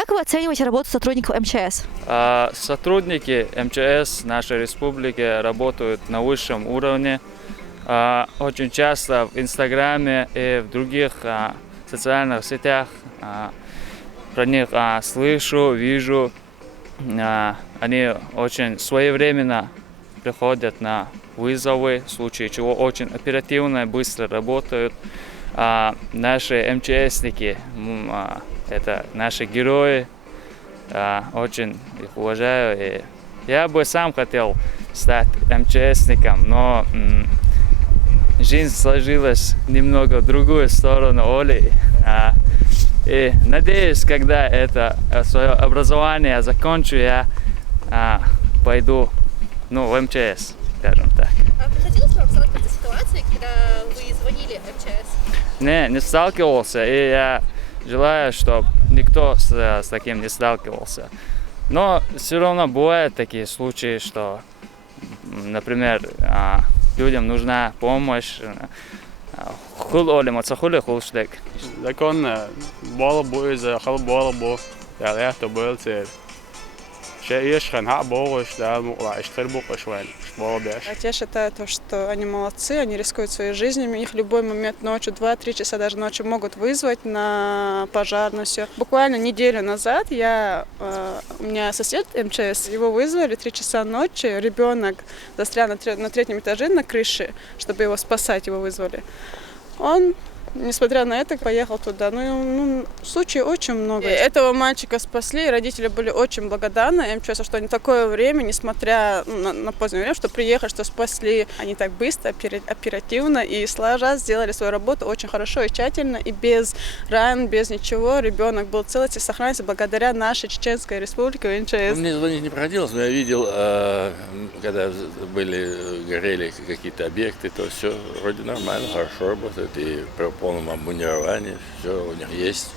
Как вы оцениваете работу сотрудников МЧС? Сотрудники МЧС нашей республики работают на высшем уровне. Очень часто в Инстаграме и в других социальных сетях про них слышу, вижу. Они очень своевременно приходят на вызовы, в случае чего очень оперативно и быстро работают. Наши МЧСники, это наши герои, очень их уважаю. И я бы сам хотел стать МЧСником, но жизнь сложилась немного в другую сторону Оли. И надеюсь, когда это свое образование закончу, я пойду в МЧС, скажем так. А приходилось вам сталкиваться с ситуацией, когда вы звонили МЧС? Не сталкивался, и я желаю, чтобы никто с таким не сталкивался. Но все равно бывают такие случаи, что, например, людям нужна помощь. Закон бала бу из хал бала бу я то был цер. Шеешхан ха богош да иштер букашван бала беш. Я считаю то, что они молодцы, они рискуют своей жизнями, их в любой момент ночью, 2-3 часа даже ночью могут вызвать на пожарную все. Буквально неделю назад у меня сосед МЧС, его вызвали 3 часа ночи, ребенок застрял на 3-м этаже на крыше, чтобы его спасать, его вызвали. Он, несмотря на это, поехал туда. Случаев очень много. И этого мальчика спасли, и родители были очень благодарны МЧС, что они такое время, несмотря на позднее время, что приехали, что спасли. Они так быстро, оперативно и сложа сделали свою работу очень хорошо и тщательно, и без ран, без ничего. Ребенок был целостен и сохранился благодаря нашей Чеченской Республике МЧС. Мне звонить не приходилось, но я видел, когда горели какие-то объекты, то все вроде нормально, хорошо работает, и при полном обмунировании все у них есть.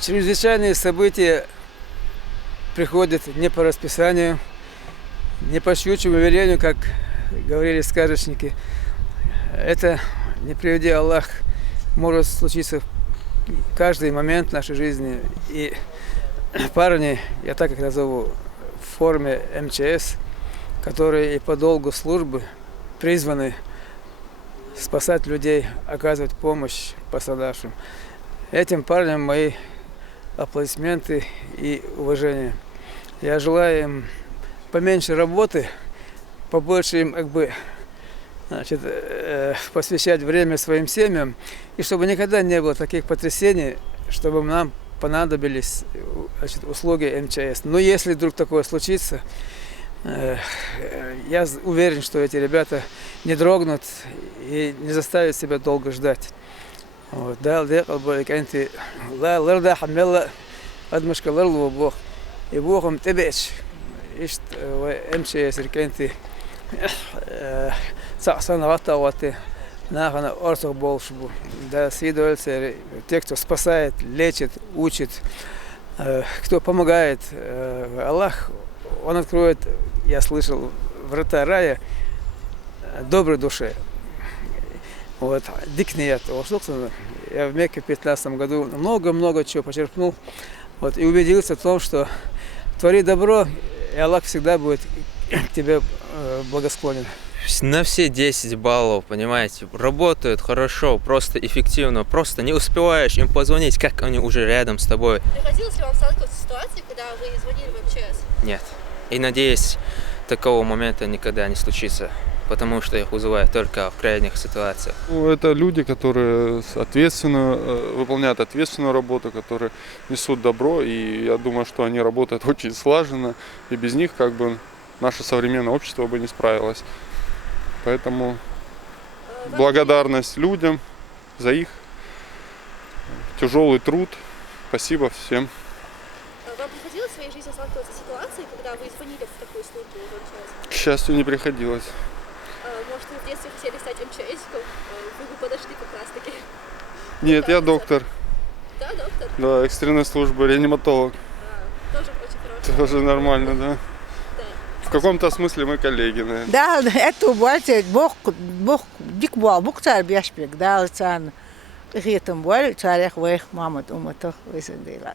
Чрезвычайные события приходят не по расписанию, не по щучьему велению, как говорили сказочники. Это, не приведи Аллах, может случиться в каждый момент нашей жизни. И парни, я так их назову, в форме МЧС, которые и по долгу службы призваны спасать людей, оказывать помощь пострадавшим. Этим парням мои аплодисменты и уважение. Я желаю им поменьше работы, побольше им посвящать время своим семьям, и чтобы никогда не было таких потрясений, чтобы нам понадобились услуги МЧС. Но если вдруг такое случится, я уверен, что эти ребята не дрогнут и не заставят себя долго ждать. Вот. И Богом тебеч. МЧС рекенти сахсанаватаваты нахана орсох болшбу. Да, свидетельцы, те, кто спасает, лечит, учит, кто помогает. Аллах, Он откроет, я слышал, врата рая доброй душе. Вот, дикният. Я в Мекке в 2015 году много-много чего почерпнул. Вот, и убедился в том, что твори добро, и Аллах всегда будет к тебе благосклонен. На все 10 баллов, понимаете, работают хорошо, просто эффективно, просто не успеваешь им позвонить, как они уже рядом с тобой. Приходилось ли вам сталкиваться с ситуацией, когда вы звонили в МЧС? Нет. И надеюсь, такого момента никогда не случится, потому что их вызывают только в крайних ситуациях. Это люди, которые выполняют ответственную работу, которые несут добро, и я думаю, что они работают очень слаженно, и без них наше современное общество бы не справилось. Поэтому благодарность людям за их тяжелый труд. Спасибо всем. Вам приходилось в своей жизни сталкиваться с ситуацией, когда вы звонили в такую службу в МЧС? К счастью, не приходилось. Может, вы в детстве хотели стать МЧСником? Вы бы подошли как раз таки. Нет, я доктор. Да, доктор? Да, экстренной службы, реаниматолог. Тоже очень хорошо. Тоже нормально, да. В каком-то смысле мы коллеги, наверное. Да, это Бог дик Бог царь бешбек, да, цан. Ритм боль, царях вех мамат уматах высадила.